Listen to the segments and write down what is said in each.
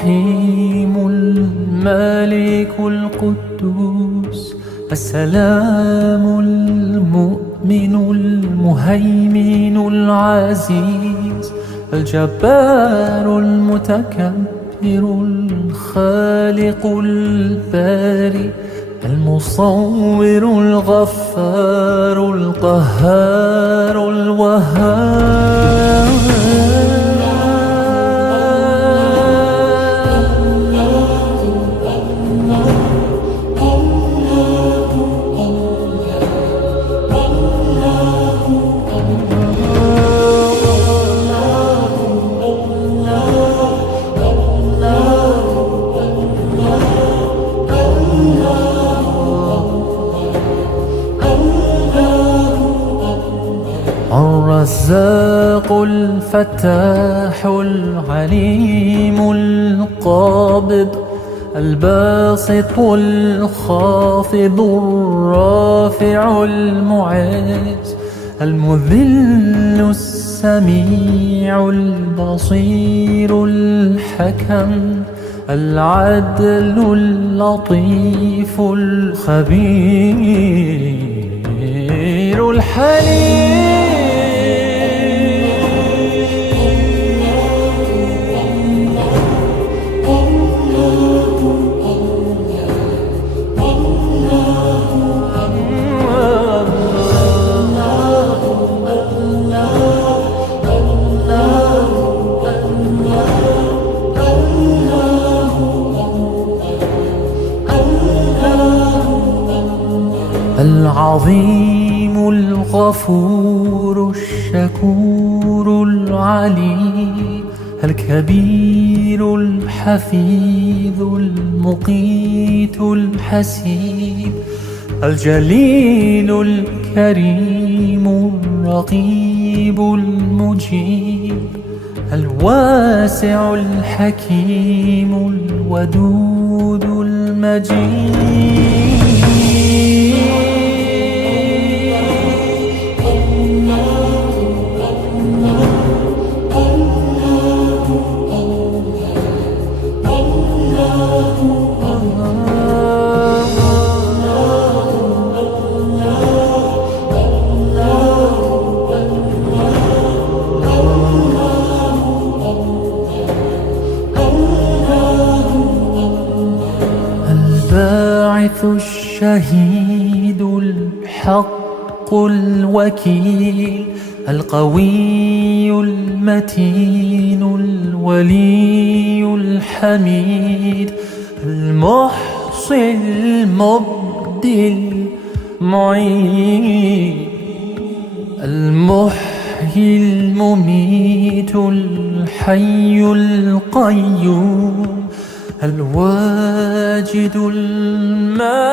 الرحيم المالك القدوس السلام المؤمن المهيمن العزيز الجبار المتكبر الخالق البارئ المصور الغفار القهار الوهاب. الرزاق الفتاح العليم القابض الباسط الخافض الرافع المعز المذل السميع البصير الحكم العدل اللطيف الخبير الحليم. العظيم الغفور الشكور العليم الكبير الحفيظ المقيت الحسيب الجليل الكريم الرقيب المجيب الواسع الحكيم الودود المجيد. الباعث الشهيد الحق الوكيل القوي المتين الولي الحميد المحصي المبدي المعيد المحيي المميت الحي القيوم الواجد الماجد.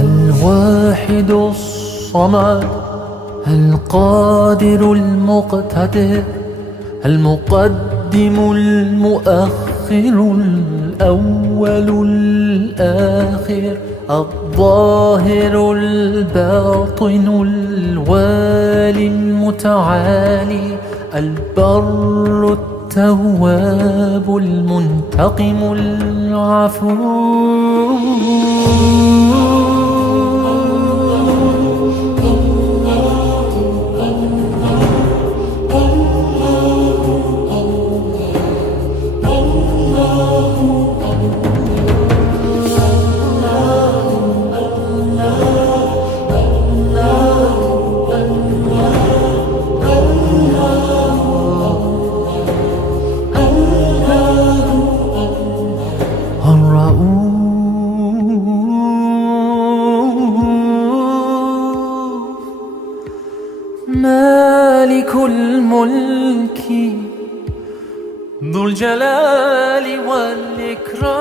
الواحد الصمد القادر المقتدر المقدم المؤخر الأول الآخر الظاهر الباطن الوالي المتعالي البر التواب المنتقم العفو. مالك الملك ذو الجلال والإكرام.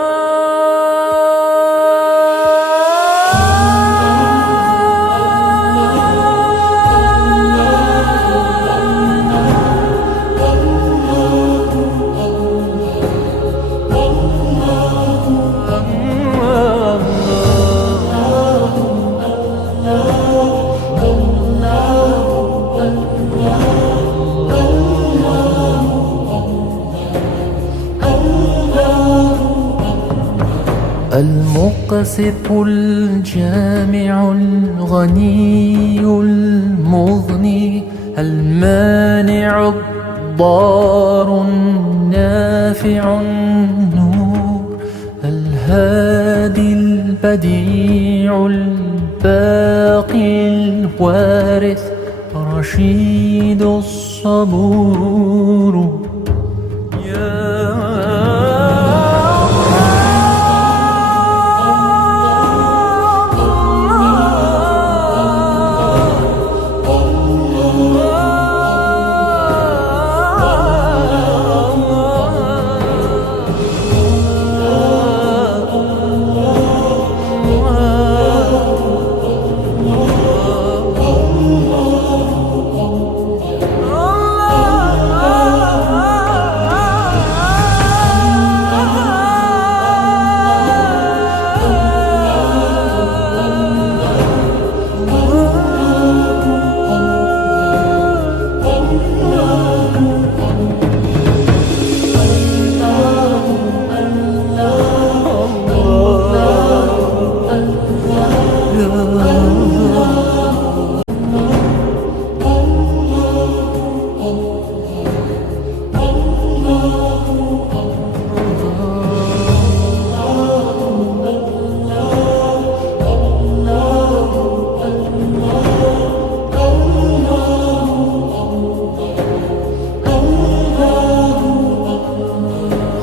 المقسط الجامع الغني المغني المانع الضار النافع النور الهادي البديع الباقي الوارث رشيد الصبور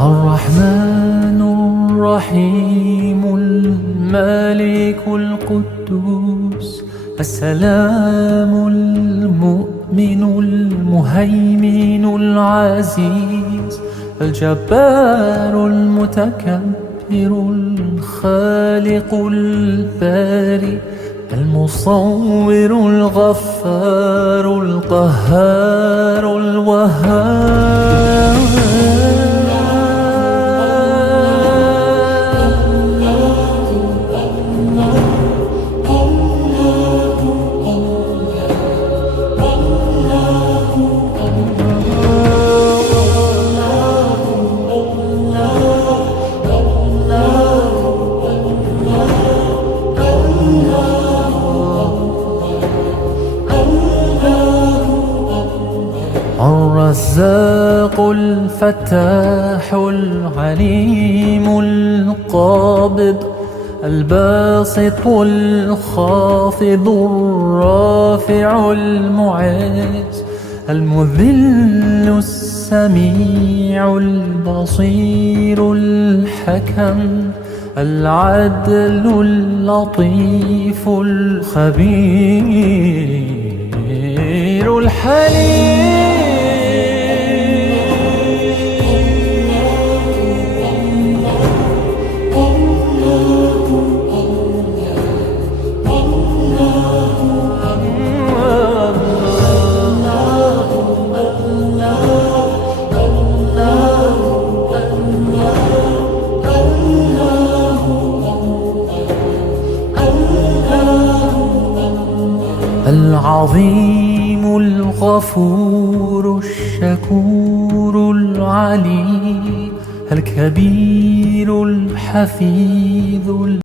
الرحمن الرحيم المالك القدوس السلام المؤمن المهيمن العزيز الجبار المتكبر الخالق البارئ المصور الغفار القهار الوهاب الرزاق الفتاح العليم القابض الباسط الخافض الرافع المعز المذل السميع البصير الحكم العدل اللطيف الخبير الحليم العظيم الغفور الشكور العلي الكبير الحفيظ